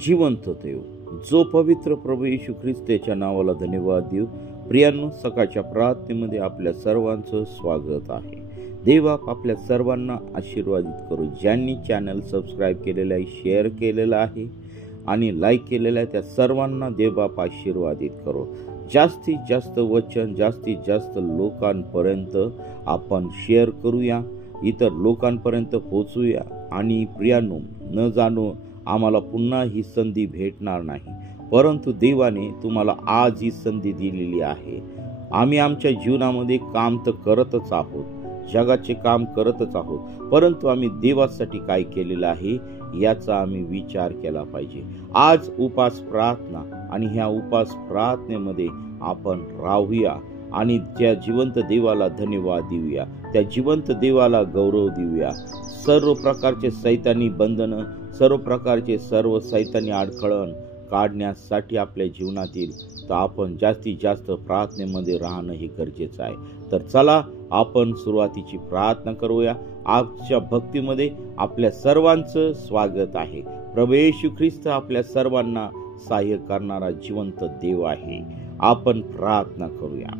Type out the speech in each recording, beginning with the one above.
जिवंत देव, जो पवित्र प्रभू येशू ख्रिस्ताच्या नावाला धन्यवाद देऊ. प्रियांनो, सकाळच्या प्रार्थनेमध्ये आपल्या सर्वांचं स्वागत आहे. देवबाप आपल्या सर्वांना आशीर्वादित करू. ज्यांनी चॅनल सबस्क्राईब केलेलं आहे, शेअर केलेलं आहे आणि लाईक केलेलं आहे, त्या सर्वांना देवबाप आशीर्वादित करो. जास्तीत जास्त वचन जास्तीत जास्त लोकांपर्यंत आपण शेअर करूया, इतर लोकांपर्यंत पोहोचूया. आणि प्रियांनो, न जाणो आम्हाला पुन्हा ही संधी भेटणार नाही, परंतु देवाने तुम्हाला आज ही संधी दिलेली आहे. आम्ही आमच्या जीवनामध्ये काम तर करतच आहोत, जगाचे काम करतच आहोत, परंतु आम्ही देवासाठी काय केलेलं आहे याचा आम्ही विचार केला पाहिजे. आज उपास प्रार्थना आणि ह्या उपास प्रार्थनेमध्ये आपण राहूया आणि त्या जिवंत देवाला धन्यवाद देऊया, त्या जिवंत देवाला गौरव देऊया. सर्व प्रकारचे सैतानी बंधनं, सर्व प्रकारचे सर्व सैतानी अडखळण काढण्यासाठी आपल्या जीवनातील तर आपण जास्तीत जास्त प्रार्थनेमध्ये राहणं हे गरजेचं आहे. तर चला आपण सुरुवातीची प्रार्थना करूया. आजच्या भक्तीमध्ये आपल्या सर्वांचं स्वागत आहे. प्रभू येशू ख्रिस्त आपल्या सर्वांना सहाय्य करणारा जिवंत देव आहे. आपण प्रार्थना करूया.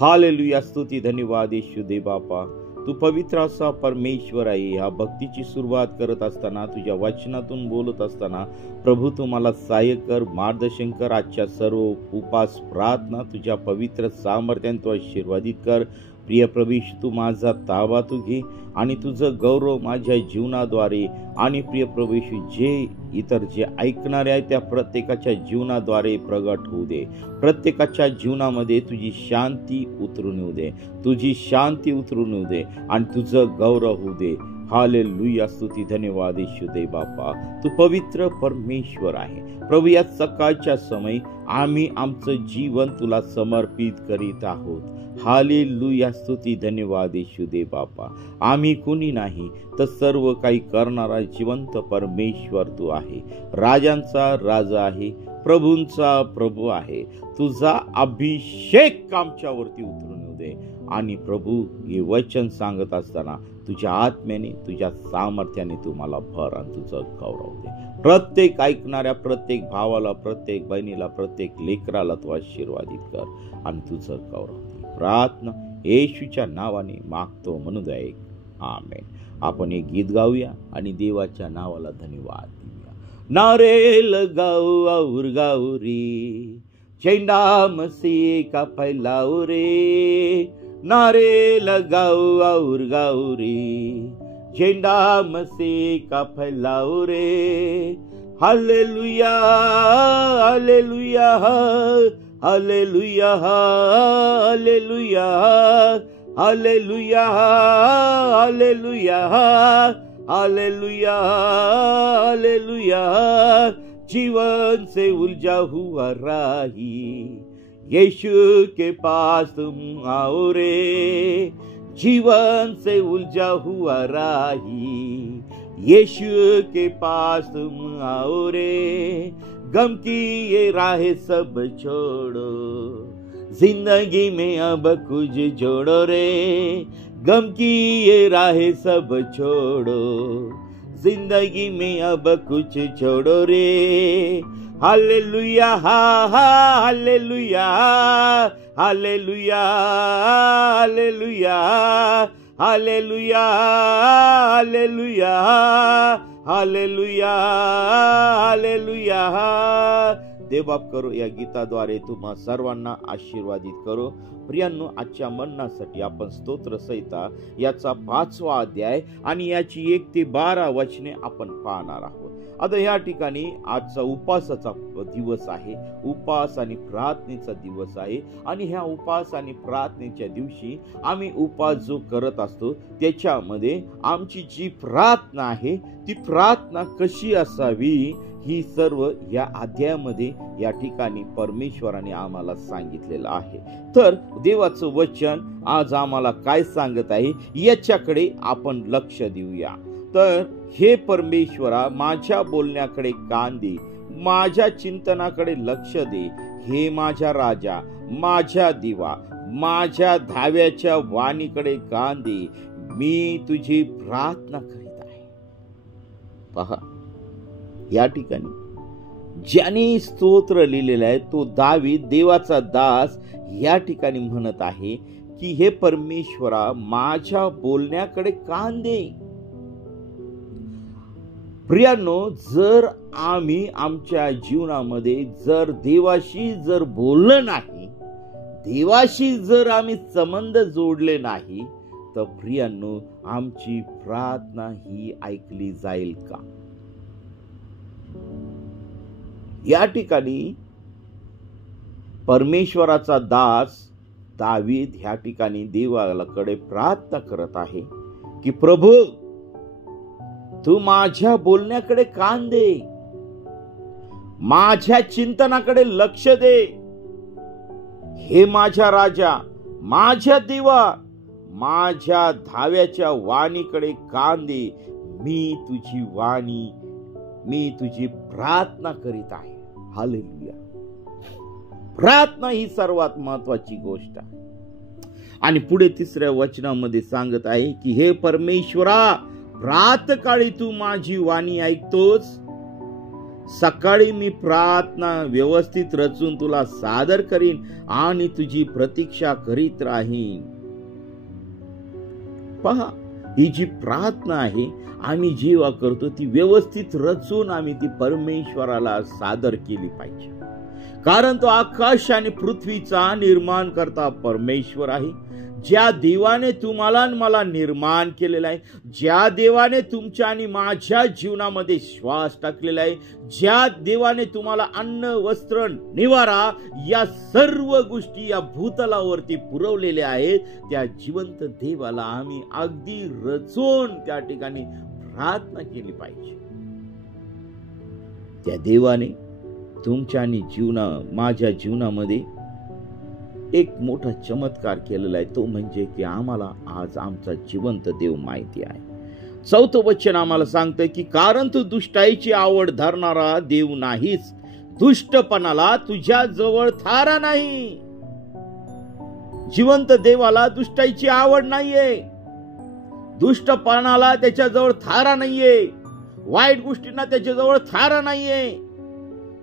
हालेलुया, स्तुती धन्यवाद येशू दे बापा, तू पवित्र असा परमेश्वर आहे. ह्या भक्तीची सुरुवात करत असताना, तुझ्या वचनातून बोलत असताना प्रभू तू मला सहाय्य कर, मार्गदर्शन कर. आजच्या सर्व उपास प्रार्थना तुझ्या पवित्र सामर्थ्याने तू आशीर्वादित कर. प्रिय प्रभू, तू माझा ताबा तू घे आणि तुझं गौरव माझ्या जीवनाद्वारे आणि प्रिय प्रभू जे इतर जे ऐकणारे आहेत त्या प्रत्येकाच्या जीवनाद्वारे प्रगट होऊ दे. प्रत्येकाच्या जीवनामध्ये तुझी शांती उतरून येऊ दे, तुझी शांती उतरून येऊ दे आणि तुझं गौरव होऊ दे. हालेलुया, स्तुती धन्यवाद येशू दे बापा, तू पवित्र परमेश्वर आहे. प्रभू, या सकाळच्या समय आम्ही आमचं जीवन तुला समर्पित करीत आहोत. हालेलुया, स्तुती धन्यवाद येशू दे बापा. आम्ही कुणी नाही तर सर्व काही करणारा जिवंत परमेश्वर तू आहे. राजांचा राजा आहे, प्रभूंचा प्रभू आहे. तुझा अभिषेक आमच्यावरती उतरून येऊ दे. आणि प्रभू, हे वचन सांगत असताना तुझ्या आत्म्याने तुझ्या सामर्थ्याने तू मला भर आणि तुझं गौरव दे. प्रत्येक ऐकणाऱ्या प्रत्येक भावाला, प्रत्येक बहिणीला, प्रत्येक लेकराला तू आशीर्वादित कर आणि तुझं गौरव दे. प्रार्थना येशूच्या नावाने मागतो म्हणून दे, आमेन. आपण एक गीत गाऊया आणि देवाच्या नावाला धन्यवाद देऊया. नारे लगाओ और गाओ रे, झंडा मसीह का फैलाओ रे. नारे लगाओ और गाओ रे, झंडा मसीह का फैलाओ रे. Hallelujah hallelujah hallelujah hallelujah hallelujah hallelujah hallelujah hallelujah. जीवन से उलझा हुआ राही, यीशु के पास तुम आओ रे. जीवन से उलझा हुआ राही, यीशु के पास तुम आओ रे. गम की ये राहें सब छोड़ो, जिंदगी में अब कुछ जोड़ो रे. गम की ये राहें सब छोड़ो, जिंदगी में अब कुछ छोड़ो रे. Hallelujah hallelujah hallelujah hallelujah hallelujah hallelujah hallelujah hallelujah. देवबाप करो या गीताद्वारे तुम्हा सर्वांना आशीर्वादित करो. प्रियांनो, आजच्या मननासाठी आपण स्तोत्र संहिता याचा 5वा अध्याय आणि याची 1 ते 12 वचने आपण पाहणार आहोत. आता या ठिकाणी आजचा उपासाचा दिवस आहे, उपास आणि प्रार्थनेचा दिवस आहे. आणि ह्या उपास आणि प्रार्थनेच्या दिवशी आम्ही उपास जो करत असतो त्याच्यामध्ये आमची जी प्रार्थना आहे ती प्रार्थना कशी असावी ही सर्व या अध्यायामध्ये या ठिकाणी परमेश्वराने आम्हाला सांगितलेलं आहे. तर देवाचं वचन आज आम्हाला काय सांगत आहे याच्याकडे आपण लक्ष देऊया. तर हे परमेश्वरा, माझ्या बोलण्याकडे कान दे, माझ्या चिंतनाकडे लक्ष दे. हे माझ्या राजा, माझ्या दिवा, माझ्या धाव्याच्या वाणीकडे कान दे. मी तुझी प्रार्थना करीत आहे. पहा, या ठिकाणी ज्याने स्तोत्र लिहिलेला आहे तो दावीद देवाचा दास या ठिकाणी म्हणत आहे की हे परमेश्वरा, माझ्या बोलण्याकडे कान दे. प्रियांनो, जर आम्ही आमच्या जीवनामध्ये जर देवाशी जर बोललं नाही, देवाशी जर आम्ही संबंध जोडले नाही, तर प्रियांनो, आमची प्रार्थना ही ऐकली जाईल का? या ठिकाणी परमेश्वराचा दास दावीद ह्या ठिकाणी देवाकडे प्रार्थना करत आहे की प्रभू, तू माझ्या बोलण्याकडे कान दे, माझ्या चिंतनाकडे लक्ष दे. हे माझ्या राजा, माझ्या देवा, माझ्या धाव्याच्या वाणीकडे कान दे. मी तुझी वाणी, मी तुझी प्रार्थना करीत आहे. हालेलुया. प्रार्थना ही सर्वात महत्वाची गोष्ट आहे. आणि पुढे 3ऱ्या वचनामध्ये सांगत आहे की हे परमेश्वरा, प्रातःकाळी तू माझी वाणी ऐकतोस. सकाळी मी प्रार्थना व्यवस्थित रचून तुला सादर करीन आणि तुझी प्रतीक्षा करीत राहीन. पहा, ही जी प्रार्थना आहे आम्ही जेव्हा करतो ती व्यवस्थित रचून आम्ही ती परमेश्वराला सादर केली पाहिजे. कारण तो आकाश आणि पृथ्वीचा निर्माण करता परमेश्वर आहे. ज्या देवाने तुम्हाला आणि मला निर्माण केलेला आहे, ज्या देवाने तुमच्या आणि माझ्या जीवनामध्ये श्वास टाकलेला आहे, ज्या देवाने तुम्हाला अन्न, वस्त्र, निवारा या सर्व गोष्टी या भूतलावरती पुरवलेल्या आहेत, त्या जिवंत देवाला आम्ही अगदी रचून त्या ठिकाणी प्रार्थना केली पाहिजे. त्या देवाने तुमच्या आणि माझ्या जीवनामध्ये एक मोठा चमत्कार केलेला आहे. तो म्हणजे की आम्हाला आज आमचा जिवंत देव माहिती आहे. 4थं वचन आम्हाला सांगतं की कारण तू दुष्टाईची आवड धरणारा देव नाहीस, दुष्टपणाला तुझ्या जवळ थारा नाही. जिवंत देवाला दुष्टाईची आवड नाहीये, दुष्टपणाला त्याच्याजवळ थारा नाहीये, वाईट गोष्टींना त्याच्याजवळ थारा नाहीये.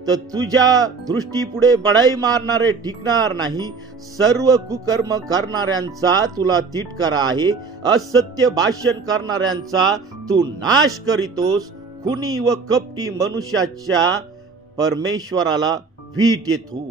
तर तुझ्या दृष्टीपुढे बढाई मारणारे टिकणार नाही. सर्व कुकर्म करणाऱ्यांचा तुला तिटकारा आहे. असत्य भाषण करणाऱ्यांचा तू नाश करीतोस. खुनी व कपटी मनुष्याच्या परमेश्वराला वीट येतो.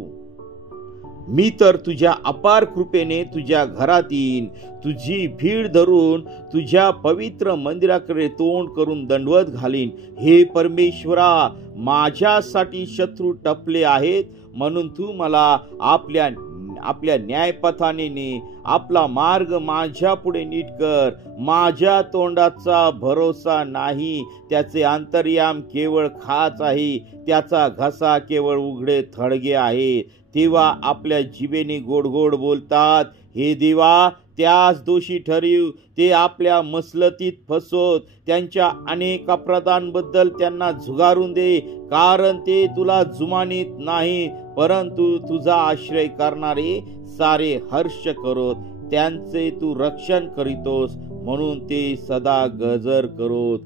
मी तर तुझ्या अपार कृपेने तुझ्या घरात येईन, तुझी भीड धरून तुझ्या पवित्र मंदिराकडे तोंड करून दंडवत घालीन. हे परमेश्वरा, माझ्यासाठी शत्रू टपले आहेत, म्हणून तू मला आपल्या न्यायपथाने ने. आपला मार्ग माझ्या पुढे नीट कर. माझ्या तोंडाचा भरोसा नाही, त्याचे अंतर्याम केवळ खाच आहे, त्याचा घसा केवळ उघडे थडगे आहे. तेव्हा आपल्या जिभेने गोड गोड बोलतात. हे देवा, त्यास दोषी ठरव. ते आपल्या मसलतीत फसवत. त्यांच्या अनेक अपराधांबद्दल त्यांना झुगारून दे, कारण ते तुला जुमानीत नाही, परंतु तुझा आश्रय करणारे सारे हर्ष करोत. त्यांचे तू रक्षण करीतोस, म्हणून ते सदा गजर करोत.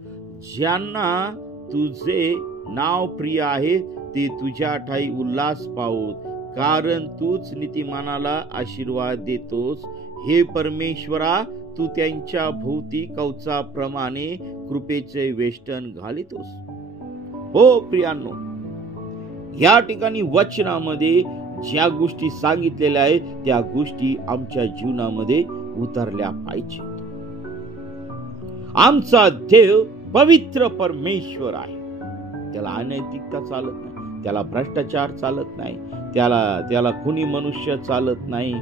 ज्यांना तुझे नाव प्रिय आहे ते तुझ्या ठाई उल्हास पावोत, कारण तूच नीतिमानाला आशीर्वाद देतोस. हे परमेश्वरा, तू त्यांच्या भोवती कवचाप्रमाणे कृपेचे वेष्टन घालितोस. हो प्रियांनो, या ठिकाणी वचनामध्ये ज्या गोष्टी सांगितलेल्या आहेत त्या गोष्टी आमच्या जीवनामध्ये उतरल्या पाहिजेत. आमचा देव पवित्र परमेश्वर आहे. त्याला अनैतिकता चालत नाही, त्याला भ्रष्टाचार चालत नाही, त्याला खुनी मनुष्य चालत नाही,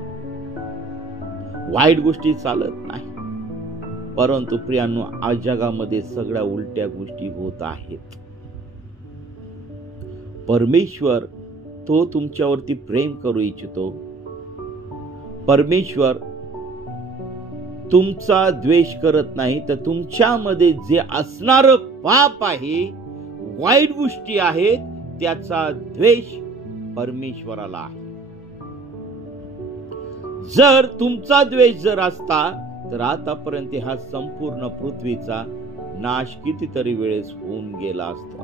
वाईट गोष्टी चालत नाही. परंतु प्रियांनो, आज जगामध्ये सगळ्या उलट्या गोष्टी होत आहेत. परमेश्वर तो तुमच्यावरती प्रेम करू इच्छितो. परमेश्वर तुमचा द्वेष करत नाही, तर तुमच्यामध्ये जे असणारं पाप आहे, वाईट गोष्टी आहेत, त्याचा द्वेष परमेश्वराला आहे. जर तुमचा द्वेष जर असता तर आतापर्यंत हा संपूर्ण पृथ्वीचा नाश कितीतरी वेळेस होऊन गेला असता.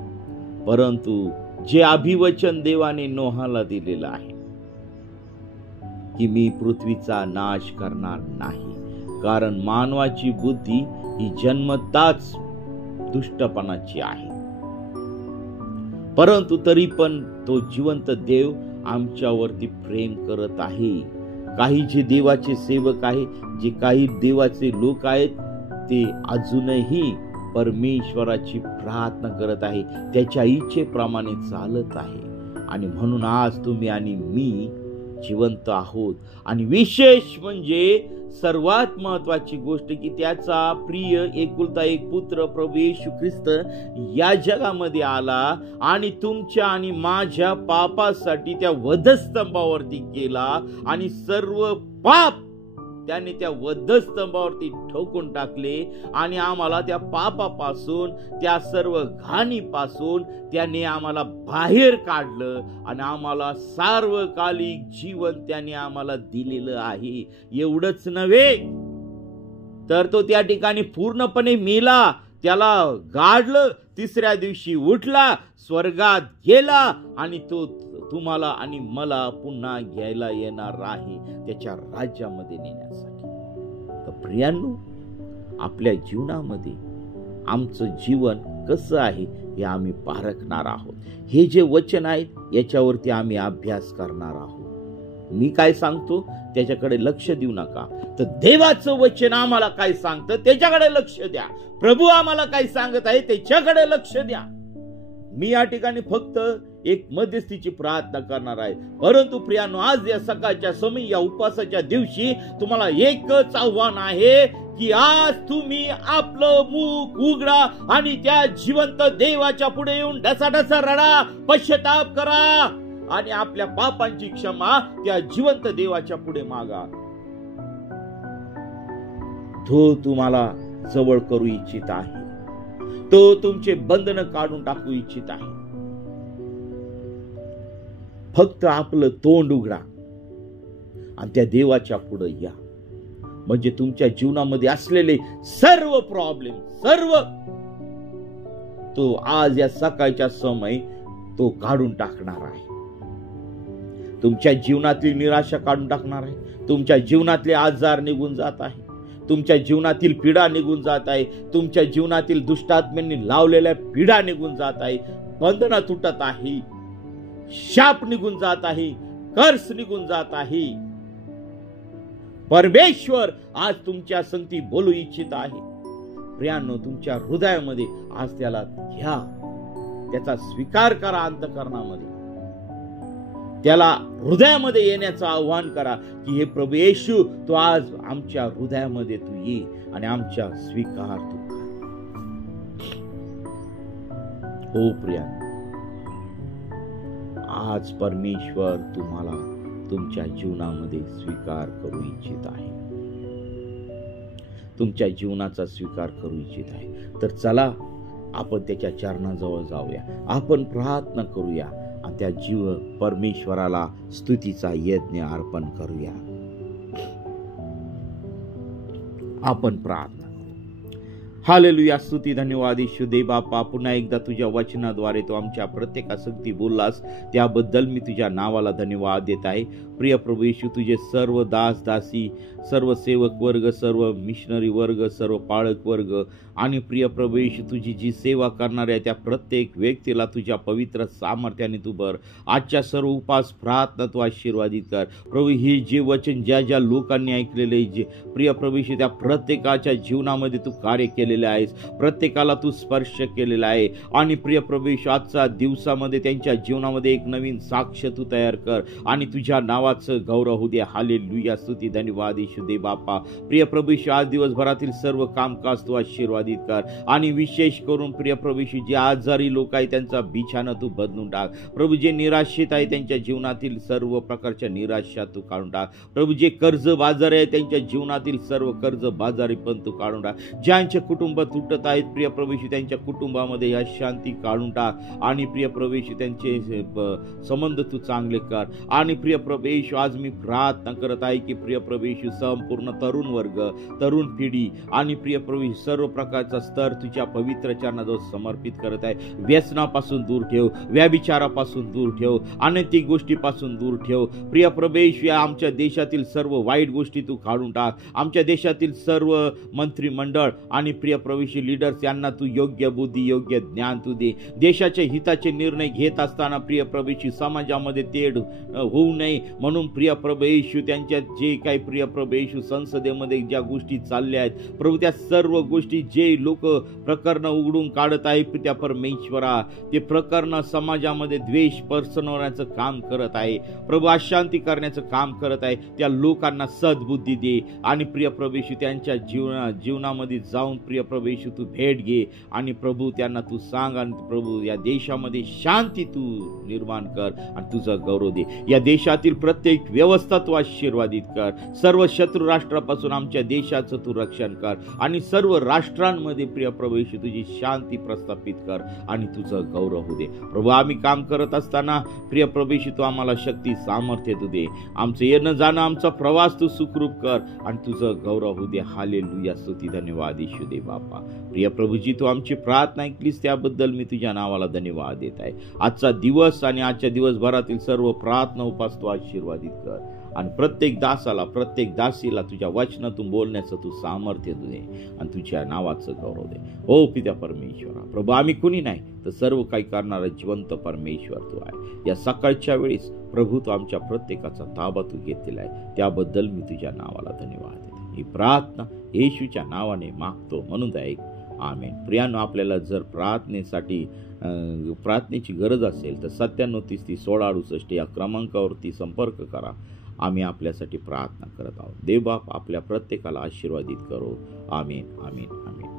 परंतु जे अभिवचन देवाने नोहाला दिलेलं आहे की मी पृथ्वीचा नाश करणार नाही, कारण मानवाची बुद्धी ही जन्मताच दुष्टपणाची आहे. परंतु तरी पण तो जिवंत देव आमच्यावरती प्रेम करत आहे. काही जे देवाचे सेवक आहे, जे काही देवाचे लोक आहेत, ते अजूनही परमेश्वराची प्रार्थना करत आहे, त्याच्या इच्छेप्रमाणे चालत आहे. आणि म्हणून आज तुम्ही आणि मी जिवंत आहोत. आणि विशेष म्हणजे सर्वात महत्वाची गोष्ट की त्याचा प्रिय एकुलता एक पुत्र प्रभू येशू ख्रिस्त या जगामध्ये आला आणि तुमच्या आणि माझ्या पापासाठी त्या वधस्तंभावरती गेला आणि सर्व पाप त्याने त्या वधस्तंभावरती ठोकून टाकले आणि आम्हाला त्या पापापासून, त्या सर्व घाणीपासून त्याने आम्हाला बाहेर काढलं आणि आम्हाला सार्वकालिक जीवन त्याने आम्हाला दिलेलं आहे. एवढंच नव्हे तर तो त्या ठिकाणी पूर्णपणे मेला, त्याला गाडलं, तिसऱ्या दिवशी उठला, स्वर्गात गेला आणि तो तुम्हाला आणि मला पुन्हा घ्यायला येणार आहे त्याच्या राज्यामध्ये नेण्यासाठी. तर प्रियांनो, आपल्या जीवनामध्ये आमचं जीवन कसं आहे हे आम्ही पारखणार आहोत. हे जे वचन आहेत याच्यावरती आम्ही अभ्यास करणार आहोत. मी काय सांगतो त्याच्याकडे लक्ष देऊ नका, तर देवाचं वचन आम्हाला काय सांगतं त्याच्याकडे लक्ष द्या. प्रभू आम्हाला काय सांगत आहे त्याच्याकडे लक्ष द्या. मी या ठिकाणी फक्त एक मध्यस्थीची प्रार्थना करणार आहे. परंतु प्रियांनो, आज या सकाळच्या समय या उपवासाच्या दिवशी तुम्हाला एकच आव्हान आहे की आज तुम्ही आपलं मुख उघडा आणि त्या जिवंत देवाच्या पुढे येऊन ढसाढसा रडा, पश्चाताप करा आणि आपल्या पापांची क्षमा त्या जिवंत देवाच्या पुढे मागा. तो तुम्हाला जवळ करू इच्छित आहे. तो तुमचे बंधन काढून टाकू इच्छित आहे. फक्त आपलं तोंड उघडा आणि त्या देवाच्या पुढे या, म्हणजे तुमच्या जीवनामध्ये असलेले सर्व प्रॉब्लेम, सर्व तो आज या सकाळच्या समय तो काढून टाकणार आहे. तुमच्या जीवनातली निराशा काढून टाकणार आहे. तुमच्या जीवनातले आजार निघून जात आहे. तुमच्या जीवनातील पीडा निघून जात आहे. तुमच्या जीवनातील दुष्टात्म्यांनी लावलेल्या पीडा निघून जात आहे. बंधनं तुटत आहे. शाप निघून जात आहे. कर्स निघून जात आहे. परमेश्वर आज तुमच्या संगती बोलू इच्छित आहे. प्रियांनो, तुमच्या हृदयामध्ये आज त्याला घ्या, त्याचा स्वीकार करा. अंतःकरणामध्ये त्याला हृदयामध्ये येण्याचं आव्हान करा की हे प्रभू येशू, तू आज आमच्या हृदयामध्ये तू ये आणि आमच्या स्वीकार तू कर. हो प्रियांनो, आज परमेश्वर तुम्हाला तुमच्या जीवनामध्ये स्वीकार करू इच्छित आहे. तुमच्या जीवनाचा स्वीकार करू इच्छित आहे. तर चला आपण त्याच्या चरणाजवळ जाऊया, आपण प्रार्थना करूया आणि त्या जीव परमेश्वराला स्तुतीचा यज्ञ अर्पण करूया. आपण प्रार्थना. हालेलुया. स्तुती, धन्यवाद येशू दे बापा. पुन्हा एकदा तुझ्या वचनाद्वारे तू आमच्या प्रत्येकासक्ती बोललास त्याबद्दल मी तुझ्या नावाला धन्यवाद देत आहे. प्रिय प्रभू येशू, तुझे सर्व दास दासी, सर्व सेवक वर्ग, सर्व मिशनरी वर्ग, सर्व पाळक वर्ग आणि प्रिय प्रभू येशू, तुझी जी सेवा करणाऱ्या त्या प्रत्येक व्यक्तीला तुझ्या पवित्र सामर्थ्याने तू भर. आजच्या सर्व उपास प्रार्थना तू आशीर्वादित कर. प्रभू, हे जे वचन ज्या ज्या लोकांनी ऐकलेले, जे प्रिय प्रभू येशू, त्या प्रत्येकाच्या जीवनामध्ये तू कार्य केलेले आहेस. प्रत्येकाला तू स्पर्श केलेला आहे आणि प्रिय प्रभू येशू, आजच्या दिवसामध्ये त्यांच्या जीवनामध्ये एक नवीन साक्ष तू तयार कर आणि तुझ्या नावाचं गौरव होऊ दे. हालेलुया. स्तुती, धन्यवाद येशू दे बापा. प्रिय प्रभू येशू, आज दिवसभरातील सर्व कामकाज तू आशीर्वादित कर आणि विशेष करून प्रिय प्रभू येशू, जे आजारी लोक आहेत त्यांचा बिछाना तू बदलून टाक. प्रभू, जे निराशित आहे त्यांच्या जीवनातील सर्व प्रकारच्या निराशा तू काढून टाक. प्रभू, जे कर्ज बाजार आहे त्यांच्या जीवनातील सर्व कर्ज बाजारी पण तू काढून टाक. ज्यांच्या कुटुंब कुटुंब तुटत आहेत प्रिय प्रभू येशू, त्यांच्या कुटुंबामध्ये या शांती काढून टाक आणि प्रिय प्रभू येशू त्यांचे संबंध तू चांगले कर. आणि प्रिय प्रभू येशू आज मी प्रार्थना करत आहे की प्रिय प्रभू येशू संपूर्ण तरुण वर्ग, तरुण पिढी आणि प्रिय प्रभू सर्व प्रकारचा स्तर तुझ्या पवित्र चरणाजवळ समर्पित करत आहे. व्यसनापासून दूर ठेव, व्यभिचारापासून दूर ठेव, अनैतिक गोष्टीपासून दूर ठेव प्रिय प्रभू येशू. आमच्या देशातील सर्व वाईट गोष्टी तू काढून टाक. आमच्या देशातील सर्व मंत्रिमंडळ आणि प्रिय प्रभू येशू लीडर्स यांना तू योग्य बुद्धी, योग्य ज्ञान तू दे. देशाच्या हिताचे निर्णय घेत असताना प्रिय प्रभू येशू समाजामध्ये तेढ होऊ नये म्हणून प्रिय प्रभू येशू त्यांच्या जे काही प्रिय प्रभू येशू संसदेमध्ये ज्या गोष्टी चालल्या आहेत प्रभू, त्या सर्व गोष्टी जे लोक प्रकरण उघडून काढत आहे त्या परमेश्वरा, ते प्रकरण समाजामध्ये द्वेष पसरवण्याचं काम करत आहे प्रभू, अशांती करण्याचं काम करत आहे. त्या लोकांना सद्बुद्धी दे आणि प्रिय प्रभू येशू त्यांच्या जीवनामध्ये जाऊन प्रिय प्रभू येशू तू भेट घे आणि प्रभू त्यांना तू सांग आणि प्रभू या देशामध्ये शांती तू निर्माण कर आणि तुझा गौरव दे. या देशातील प्रत्येक व्यवस्था तू आशीर्वादित कर. सर्व शत्रू राष्ट्रापासून आमच्या देशाचं तू रक्षण कर आणि सर्व राष्ट्रांमध्ये प्रिय प्रभू येशू तुझी शांती प्रस्थापित कर आणि तुझं गौरव होऊ दे प्रभू. आम्ही काम करत असताना प्रिय प्रभू येशू तू आम्हाला शक्ती सामर्थ्य तू दे. आमचं येणं जाणं, आमचा प्रवास तू सुखरूप कर आणि तुझं गौरव होऊ दे. हालेलुया, स्तुती, धन्यवाद येशू दे बापा. प्रिय प्रभूजी तू आमची प्रार्थना ऐकलीस त्याबद्दल मी तुझ्या नावाला धन्यवाद देत आहे. आजचा दिवस आणि आजच्या दिवसभरातील सर्व प्रार्थना उपास तू आशीर्वादित कर आणि प्रत्येक दासाला, प्रत्येक दासीला तुझ्या वचनातून बोलण्याचं तू सामर्थ्य दे आणि तुझ्या नावाचं गौरव दे. हो पित्या परमेश्वरा प्रभू, आम्ही कुणी नाही तर सर्व काही करणारा जिवंत परमेश्वर तू आहे. या सकाळच्या वेळेस प्रभू तू आमच्या प्रत्येकाचा ताबा तू घेतलेला आहे त्याबद्दल मी तुझ्या नावाला धन्यवाद देते. ही प्रार्थना येशूच्या नावाने मागतो म्हणून ऐक, आमेन. प्रियानो, आपल्याला जर प्रार्थनेची गरज असेल तर 97301668 या क्रमांकावरती संपर्क करा. आम्ही आपल्यासाठी प्रार्थना करत आहोत. देव बाप आपल्या प्रत्येकाला आशीर्वादित करो. आमेन, आमेन, आमेन.